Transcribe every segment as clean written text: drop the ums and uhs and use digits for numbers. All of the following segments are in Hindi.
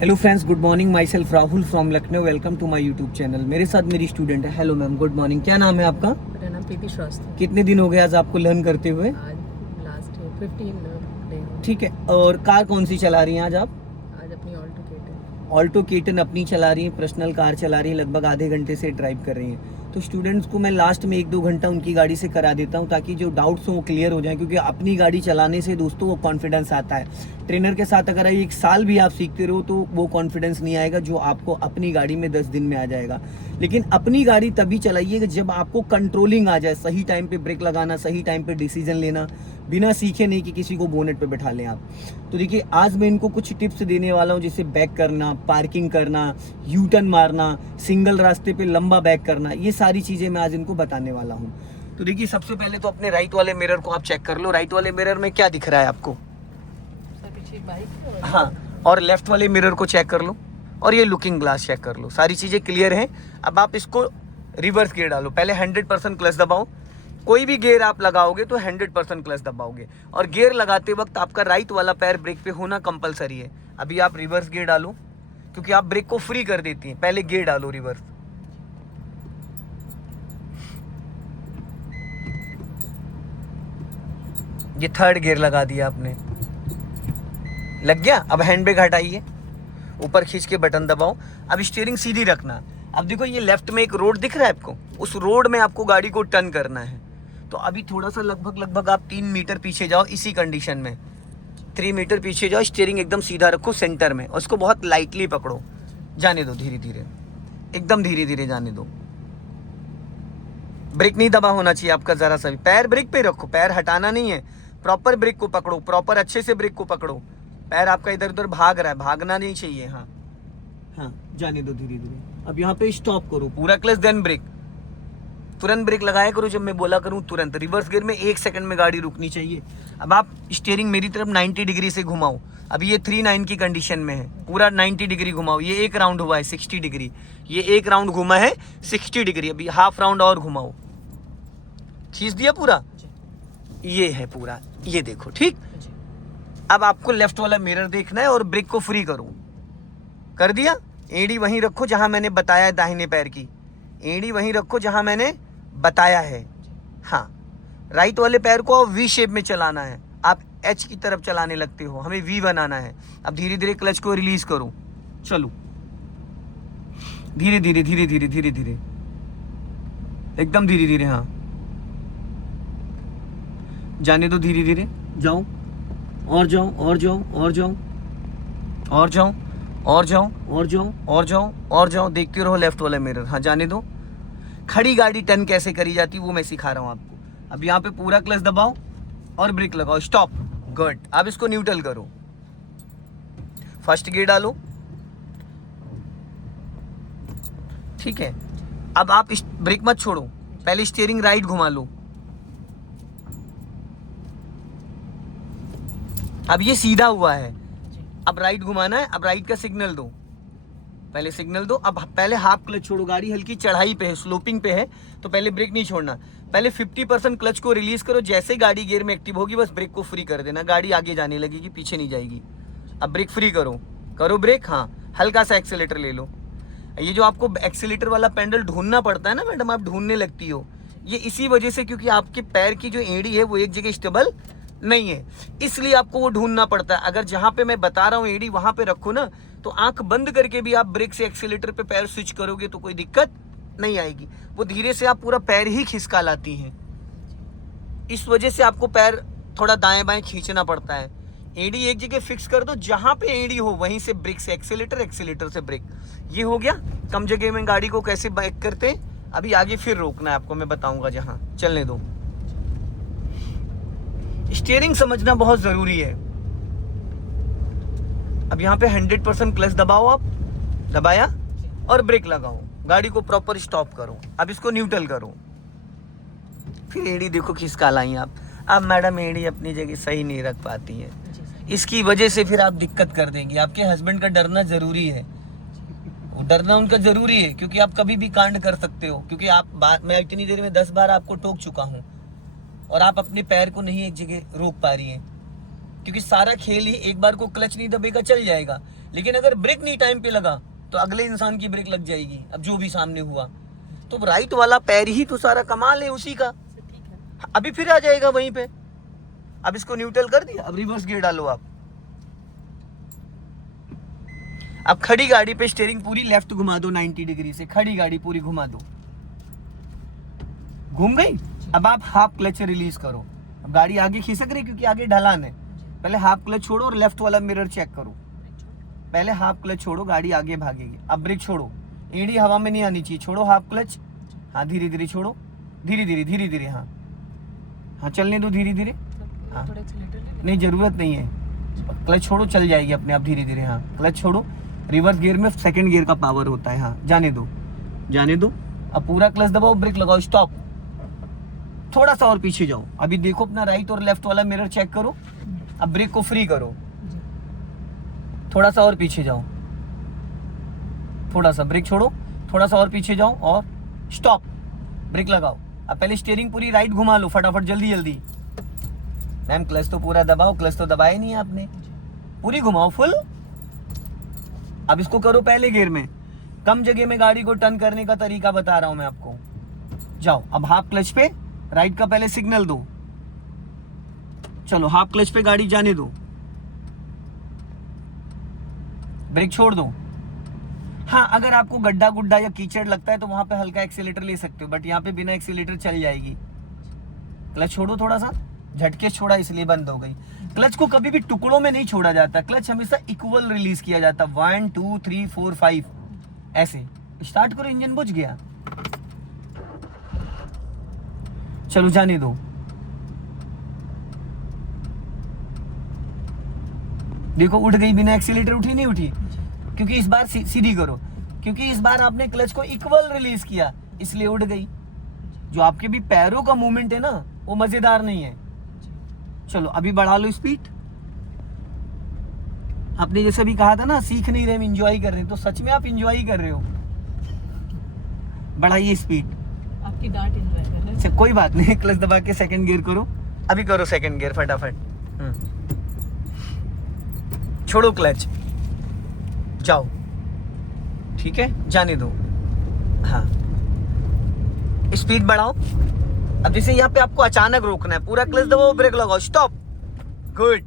Hello friends, good morning. Myself Rahul from Lucknow. Welcome to my YouTube channel. मेरे साथ मेरी स्टूडेंट है। Hello ma'am, good morning. क्या नाम है आपका? मेरा नाम प्रीति श्रीवास्तव। कितने दिन हो गए आज आपको लर्न करते हुए? आज लास्ट 15 डे। ठीक है। और कार कौन सी चला रही हैं आज आप? आज अपनी ऑल्टो केटन। ऑल्टो केटन अपनी चला रही हैं, पर्सनल कार चला रही हैं, लगभग आधे घंटे से ड्राइव कर रही हैं। तो स्टूडेंट्स को मैं लास्ट में 1-2 घंटा उनकी गाड़ी से करा देता हूँ ताकि जो डाउट्स हो वो क्लियर हो जाए, क्योंकि अपनी गाड़ी चलाने से दोस्तों वो कॉन्फिडेंस आता है। ट्रेनर के साथ अगर 1 साल भी आप सीखते रहो तो वो कॉन्फिडेंस नहीं आएगा जो आपको अपनी गाड़ी में 10 दिन में आ जाएगा। लेकिन अपनी गाड़ी तभी चलाइए जब आपको कंट्रोलिंग आ जाए, सही टाइम पे ब्रेक लगाना, सही टाइम पे डिसीजन लेना, बिना सीखे नहीं कि किसी को बोनेट पे बैठा लें आप। तो देखिए, आज मैं इनको कुछ टिप्स देने वाला हूँ, जैसे बैक करना, पार्किंग करना, यू टर्न मारना, सिंगल रास्ते पे लंबा बैक करना, ये सारी चीज़ें मैं आज इनको बताने वाला हूँ। तो देखिए, सबसे पहले तो अपने राइट वाले मिरर को आप चेक कर लो। राइट वाले मिरर में क्या दिख रहा है आपको? पीछे बाइक है। हाँ, और लेफ्ट वाले मिरर को चेक कर लो, और ये लुकिंग ग्लास चेक कर लो। सारी चीज़ें क्लियर हैं। अब आप इसको रिवर्स गियर डालो। पहले 100% क्लच दबाओ। कोई भी गियर आप लगाओगे तो 100% क्लच दबाओगे, और गियर लगाते वक्त आपका राइट वाला पैर ब्रेक पे होना कंपलसरी है। अभी आप रिवर्स गियर डालो, क्योंकि आप ब्रेक को फ्री कर देती हैं। पहले गियर डालो रिवर्स। ये 3rd गियर लगा दिया आपने, लग गया। अब हैंड ब्रेक हटाइए, ऊपर खींच के बटन दबाओ। अब स्टीयरिंग सीधी रखना। अब देखो, ये लेफ्ट में एक रोड दिख रहा है आपको, उस रोड में आपको गाड़ी को टर्न करना है। तो अभी थोड़ा सा लगभग आप 3 मीटर पीछे जाओ। इसी कंडीशन में 3 मीटर पीछे जाओ, स्टीयरिंग एकदम सीधा रखो सेंटर में, और उसको बहुत लाइटली पकड़ो। जाने दो धीरे धीरे, एकदम धीरे धीरे जाने दो। ब्रेक नहीं दबा होना चाहिए आपका जरा सा भी। पैर ब्रेक पे रखो, पैर हटाना नहीं है। प्रॉपर ब्रेक को पकड़ो, प्रॉपर अच्छे से ब्रेक को पकड़ो। पैर आपका इधर उधर भाग रहा है, भागना नहीं चाहिए। हाँ हाँ, जाने दो धीरे धीरे। अब यहाँ पे स्टॉप करो, पूरा क्लच देन ब्रेक। तुरंत ब्रेक लगाया करो जब मैं बोला करूँ तुरंत। रिवर्स गियर में 1 सेकंड में गाड़ी रुकनी चाहिए। अब आप स्टीयरिंग मेरी तरफ 90 डिग्री से घुमाओ। अभी ये 3-9 की कंडीशन में है, पूरा 90 डिग्री घुमाओ। ये 1 राउंड हुआ है 60 डिग्री, ये 1 राउंड घुमा है 60 डिग्री। अभी हाफ राउंड और घुमाओ, खींच दिया पूरा। ये है पूरा, ये देखो। ठीक, अब आपको लेफ्ट वाला मिरर देखना है और ब्रेक को फ्री करो। कर दिया। एड़ी वहीं रखो जहां मैंने बताया है, दाहिने पैर की एड़ी वहीं रखो जहां मैंने बताया है। हाँ, राइट वाले पैर को वी शेप में चलाना है। आप एच की तरफ चलाने लगते हो, हमें वी बनाना है। अब धीरे धीरे क्लच को रिलीज करो। चलो धीरे धीरे धीरे धीरे धीरे धीरे, एकदम धीरे धीरे। हाँ, जाने दो धीरे धीरे। जाओ, और जाओ, और जाओ, और जाओ, और जाओ, और जाओ, और जाओ, और जाओ, और जाओ। देखते रहो लेफ्ट वाला मिरर। हाँ, जाने दो। खड़ी गाड़ी टर्न कैसे करी जाती है वो मैं सिखा रहा हूँ आपको। अब यहाँ पे पूरा क्लच दबाओ और ब्रेक लगाओ। Stop, good. अब इसको न्यूट्रल करो। फर्स्ट गियर डालो। ठीक है। अब आप ब्रेक मत छोड़ो, पहले स्टीयरिंग राइट घुमा लो। अब ये सीधा हुआ है, अब राइट घुमाना है। अब राइट का सिग्नल दो, पहले सिग्नल दो। अब पहले हाफ क्लच छोड़ो। गाड़ी हल्की चढ़ाई पे है, स्लोपिंग पे है, तो पहले ब्रेक नहीं छोड़ना। पहले 50% क्लच को रिलीज करो। जैसे गाड़ी गियर में एक्टिव होगी बस ब्रेक को फ्री कर देना। गाड़ी आगे जाने लगेगी, पीछे नहीं जाएगी। अब ब्रेक फ्री करो, करो ब्रेक। हाँ, हल्का सा एक्सेलेटर ले लो। ये जो आपको एक्सेलेटर वाला पेंडल ढूंढना पड़ता है ना मैडम, आप ढूंढने लगती हो, ये इसी वजह से, क्योंकि आपके पैर की जो एड़ी है वो एक जगह स्टेबल नहीं है, इसलिए आपको वो ढूंढना पड़ता है। अगर जहां पे मैं बता रहा हूँ एड़ी वहां पे रखो ना, तो आंख बंद करके भी आप ब्रेक से एक्सीलेटर पे पैर स्विच करोगे तो कोई दिक्कत नहीं आएगी। वो धीरे से आप पूरा पैर ही खिसका लाती हैं, इस वजह से आपको पैर थोड़ा दाएं बाएं खींचना पड़ता है। एड़ी एक जगह फिक्स कर दो, जहां पे एड़ी हो वहीं से ब्रेक से एक्सीलेटर, एक्सीलेटर से ब्रेक। ये हो गया। कम जगह में गाड़ी को कैसे बैक करते। अभी आगे फिर रोकना है आपको, मैं बताऊंगा। जहां चलने दो। स्टीयरिंग समझना बहुत जरूरी है। अब यहाँ पे 100% क्लच दबाओ। आप दबाया और ब्रेक लगाओ, गाड़ी को प्रॉपर स्टॉप करो। अब इसको न्यूट्रल करो। फिर एड़ी देखो खिसका लाई आप। अब मैडम एड़ी अपनी जगह सही नहीं रख पाती है, इसकी वजह से फिर आप दिक्कत कर देंगी। आपके हस्बैंड का डरना जरूरी है, वो डरना उनका जरूरी है, क्योंकि आप कभी भी कांड कर सकते हो। क्योंकि मैं इतनी देर में 10 बार आपको टोक चुका हूँ और आप अपने पैर को नहीं एक जगह रोक पा रही हैं। क्योंकि सारा खेल ही एक बार को क्लच नहीं दबेगा चल जाएगा, लेकिन अगर ब्रेक नहीं टाइम पे लगा तो अगले इंसान की ब्रेक लग जाएगी। अब जो भी सामने हुआ तो राइट वाला पैर ही तो सारा कमाल है उसी का। ठीक है। अभी फिर आ जाएगा वहीं पे। अब इसको न्यूट्रल कर दिया, अब रिवर्स गियर डालो आप। अब खड़ी गाड़ी पे स्टीयरिंग पूरी लेफ्ट घुमा दो 90 डिग्री से, खड़ी गाड़ी पूरी घुमा दो, घूम गई। अब आप हाफ क्लच रिलीज करो। अब गाड़ी आगे खिसक रही क्योंकि आगे ढलान है। पहले हाफ क्लच छोड़ो और लेफ्ट वाला मिरर चेक करो। पहले हाफ क्लच छोड़ो, गाड़ी आगे भागेगी। अब ब्रेक छोड़ो, एड़ी हवा में नहीं आनी चाहिए, छोड़ो हाफ क्लच। हाँ धीरे धीरे छोड़ो, धीरे धीरे धीरे धीरे। हाँ हाँ चलने दो धीरे धीरे। हाँ थोड़ा एक्सीलेटर ले लो। नहीं जरूरत नहीं है, क्लच छोड़ो चल जाएगी अपने आप धीरे धीरे। हाँ क्लच छोड़ो, रिवर्स गियर में सेकंड गियर का पावर होता है। हाँ जाने दो जाने दो। अब पूरा क्लच दबाओ, ब्रेक लगाओ, स्टॉप। थोड़ा सा और पीछे जाओ। अभी देखो अपना राइट और लेफ्ट वाला मिरर चेक करो। अब ब्रेक को फ्री करो, थोड़ा सा और पीछे जाओ, थोड़ा सा ब्रेक छोड़ो, थोड़ा सा और पीछे जाओ और स्टॉप, ब्रेक लगाओ। अब पहले स्टीयरिंग पूरी राइट घुमा लो फटाफट जल्दी जल्दी। मैम क्लच तो पूरा दबाओ, क्लच तो दबाया नहीं आपने, पूरी घुमाओ फुल। अब इसको करो पहले गियर में, कम जगह में गाड़ी को टर्न करने का तरीका बता रहा हूं मैं आपको। जाओ अब हाफ क्लच पे राइट का पहले सिग्नल दो। चलो हाफ क्लच पे गाड़ी जाने दो, ब्रेक छोड़ दो। हाँ अगर आपको गड्ढा गुड्ढा या कीचड़ लगता है तो वहां पे हल्का एक्सीलेटर ले सकते हो, बट यहाँ पे बिना एक्सीलेटर चल जाएगी। क्लच छोड़ो थोड़ा सा, झटके छोड़ा इसलिए बंद हो गई। क्लच को कभी भी टुकड़ों में नहीं छोड़ा जाता, क्लच हमेशा इक्वल रिलीज किया जाता। 1 2 3 4 5 ऐसे। स्टार्ट करो, इंजन बुझ गया। चलो जाने दो। देखो उठ गई, बिना एक्सीलेटर उठी नहीं उठी, क्योंकि इस बार सीधी करो, क्योंकि इस बार आपने क्लच को इक्वल रिलीज किया इसलिए उठ गई। जो आपके भी पैरों का मूवमेंट है ना वो मजेदार नहीं है। चलो अभी बढ़ा लो स्पीड। आपने जैसे भी कहा था ना सीख नहीं रहे हम इंजॉय कर रहे हैं, तो सच में आप इंजॉय कर रहे हो। बढ़ाइए स्पीड। आपकी डांट एंजॉय कर रहे हैं। अच्छा कोई बात नहीं, क्लच दबा के सेकंड गियर करो। अभी करो सेकंड गियर फटाफट। छोड़ो क्लच, जाओ। ठीक है जाने दो। हाँ स्पीड बढ़ाओ। अब जैसे यहाँ पे आपको अचानक रोकना है, पूरा क्लच दबाओ, ब्रेक लगाओ, स्टॉप। गुड,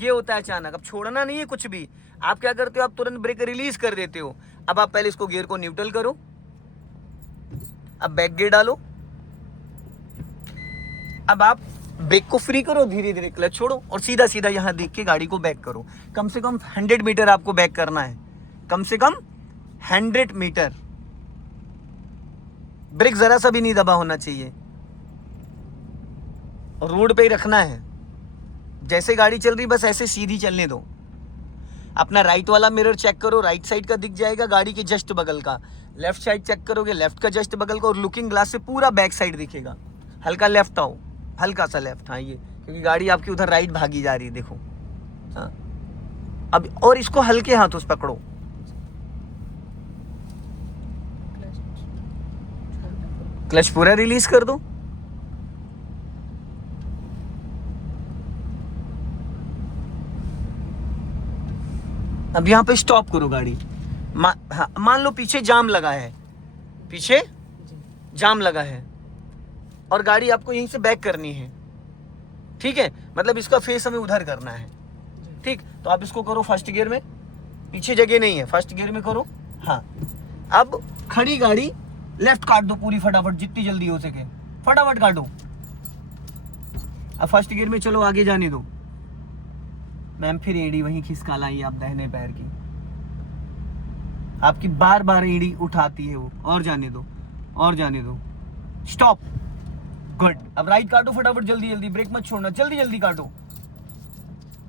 ये होता है अचानक। अब छोड़ना नहीं है कुछ भी। आप क्या करते हो, आप तुरंत ब्रेक रिलीज कर देते हो। अब आप पहले इसको गियर को न्यूट्रल करो, अब बैक गियर डालो। अब आप ब्रेक को फ्री करो, धीरे धीरे क्लच छोड़ो और सीधा सीधा यहाँ देख के गाड़ी को बैक करो। कम से कम 100 मीटर आपको बैक करना है, कम से कम 100 मीटर। ब्रेक जरा सा भी नहीं दबा होना चाहिए और रोड पे ही रखना है। जैसे गाड़ी चल रही बस ऐसे सीधी चलने दो। अपना राइट वाला मिरर चेक करो, राइट साइड का दिख जाएगा गाड़ी के जस्ट बगल का। लेफ्ट साइड चेक करोगे, लेफ्ट का जस्ट बगल का, और लुकिंग ग्लास से पूरा बैक साइड दिखेगा। हल्का लेफ्ट आओ, हल्का सा लेफ्ट। हाँ ये क्योंकि गाड़ी आपकी उधर राइट भागी जा रही है, देखो। हाँ अब और इसको हल्के हाथों से पकड़ो। क्लच पूरा रिलीज कर दो। अब यहाँ पे स्टॉप करो गाड़ी। हाँ, मान लो पीछे जाम लगा है, पीछे जाम लगा है और गाड़ी आपको यहीं से बैक करनी है। ठीक है, मतलब इसका फेस हमें उधर करना है। ठीक, तो आप इसको करो फर्स्ट गियर में, पीछे जगह नहीं है, फर्स्ट गियर में करो। हाँ अब खड़ी गाड़ी लेफ्ट काट दो पूरी फटाफट, जितनी जल्दी हो सके फटाफट काटो। अब फर्स्ट गियर में चलो, आगे जाने दो। मैम फिर एड़ी वहीं खिसका लाई आप दाहिने पैर की, आपकी बार बार एड़ी उठाती है वो। और जाने दो, और जाने दो, स्टॉप। गुड, अब राइट काटो फटाफट जल्दी जल्दी, ब्रेक मत छोड़ना, जल्दी जल्दी काटो,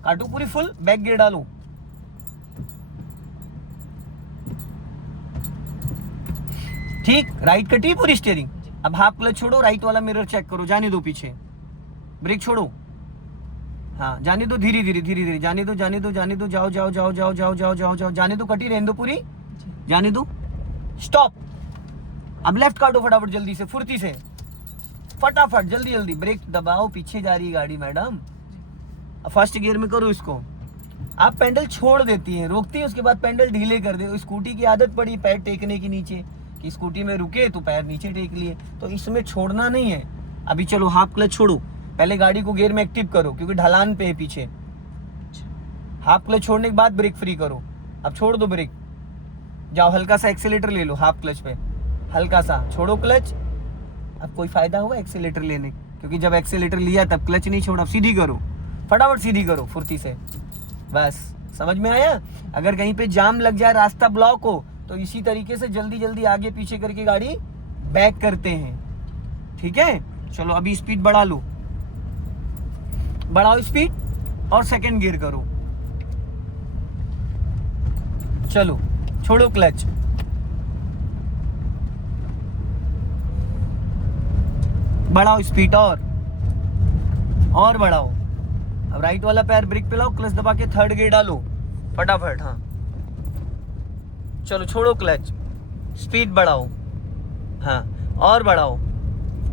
काटो पूरी फुल, बैक गियर डालो। ठीक, राइट कटी पूरी स्टीयरिंग। अब हाफ क्लच छोड़ो, राइट वाला मिरर चेक करो, जाने दो पीछे, ब्रेक छोड़ो। हाँ जाने दो, धीरे धीरे धीरे धीरे, जाने दो जाने दो जाने दो, जाओ जाओ जाओ जाओ जाओ जाओ जाओ जाओ, जाने दो, कटी रहने दो पूरी, जाने दो, स्टॉप। अब लेफ्ट काटो फटाफट जल्दी से, फुर्ती से, फटाफट जल्दी जल्दी, ब्रेक दबाओ, पीछे जा रही है गाड़ी मैडम। फर्स्ट गियर में करो इसको। आप पैडल छोड़ देती हैं, रोकती है, उसके बाद पैडल ढीले कर दे। स्कूटी की आदत पड़ी पैर टेकने की नीचे, कि स्कूटी में रुके तो पैर नीचे टेक लिए, तो इसमें छोड़ना नहीं है। अभी चलो हाफ क्लच छोड़ो, पहले गाड़ी को गियर में एक्टिव करो क्योंकि ढलान पे है पीछे। हाफ क्लच छोड़ने के बाद ब्रेक फ्री करो। अब छोड़ दो ब्रेक, जाओ हल्का सा एक्सीलेटर ले लो हाफ क्लच पे, हल्का सा छोड़ो क्लच। अब कोई फायदा हुआ एक्सीलेटर लेने, क्योंकि जब एक्सीलेटर लिया तब क्लच नहीं छोड़ा। अब सीधी करो, फटाफट सीधी करो फुर्ती से, बस। समझ में आया? अगर कहीं पे जाम लग जाए, रास्ता ब्लॉक हो, तो इसी तरीके से जल्दी जल्दी आगे पीछे करके गाड़ी बैक करते हैं, ठीक है? चलो अभी स्पीड बढ़ा लो, बढ़ाओ स्पीड और सेकंड गियर करो। चलो छोड़ो क्लच, बढ़ाओ स्पीड और बढ़ाओ। अब राइट वाला पैर ब्रेक पे लाओ, क्लच दबा के थर्ड गियर डालो फटाफट। हाँ चलो छोड़ो क्लच, स्पीड बढ़ाओ, हाँ और बढ़ाओ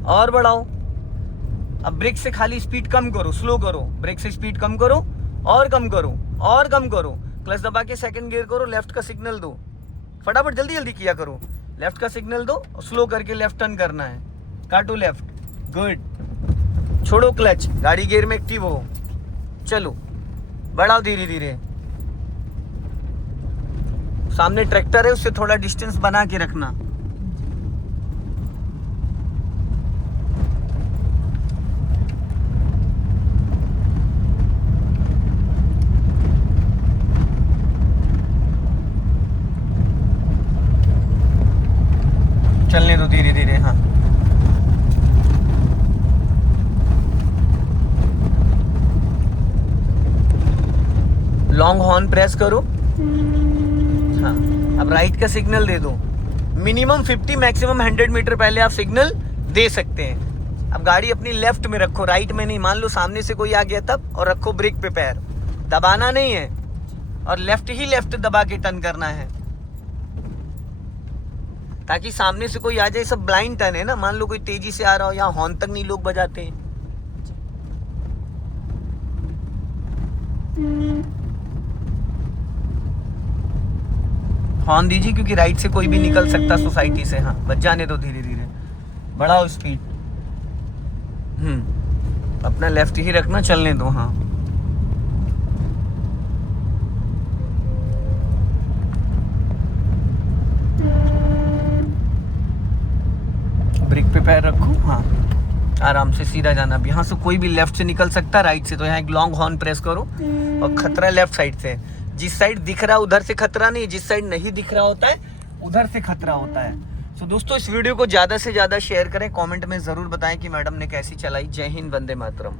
और बढ़ाओ। अब ब्रेक से खाली स्पीड कम करो, स्लो करो, ब्रेक से स्पीड कम करो और कम करो और कम करो। क्लच दबा के सेकंड गियर करो, लेफ्ट का सिग्नल दो, फटाफट जल्दी जल्दी किया करो। लेफ्ट का सिग्नल दो, स्लो करके लेफ्ट टर्न करना है, काटो लेफ्ट, गुड। छोड़ो क्लच, गाड़ी गियर में एक्टिव हो। चलो बढ़ाओ धीरे धीरे। सामने ट्रैक्टर है, उससे थोड़ा डिस्टेंस बना के रखना। चलने दो धीरे धीरे। हाँ लॉन्ग हॉर्न प्रेस करो। हाँ अब राइट का सिग्नल दे दो। मिनिमम 50 मैक्सिमम 100 मीटर पहले आप सिग्नल दे सकते हैं। अब गाड़ी अपनी लेफ्ट में रखो, राइट में नहीं। मान लो सामने से कोई आ गया तब, और रखो ब्रेक पे पैर, दबाना नहीं है, और लेफ्ट ही लेफ्ट दबा के टर्न करना है, ताकि सामने से कोई आ जाए। सब ब्लाइंड टर्न है ना, मान लो कोई तेजी से आ रहा हो, यहाँ हॉर्न तक नहीं लोग बजाते हैं। हॉर्न दीजिए क्योंकि राइट से कोई भी निकल सकता सोसाइटी से। हाँ बच जाने दो धीरे धीरे, बढ़ाओ स्पीड। अपना लेफ्ट ही रखना, चलने दो। हाँ ब्रेक पे पैर रखो। हाँ आराम से सीधा जाना। अब यहाँ से कोई भी लेफ्ट से निकल सकता है, राइट से, तो यहाँ एक लॉन्ग हॉर्न प्रेस करो। और खतरा लेफ्ट साइड से, जिस साइड दिख रहा है उधर से खतरा नहीं, जिस साइड नहीं दिख रहा होता है उधर से खतरा होता है। तो दोस्तों इस वीडियो को ज़्यादा से ज़्यादा शेयर करें, कमेंट में ज़रूर बताएं कि मैडम ने कैसी चलाई। जय हिंद, वंदे मातरम।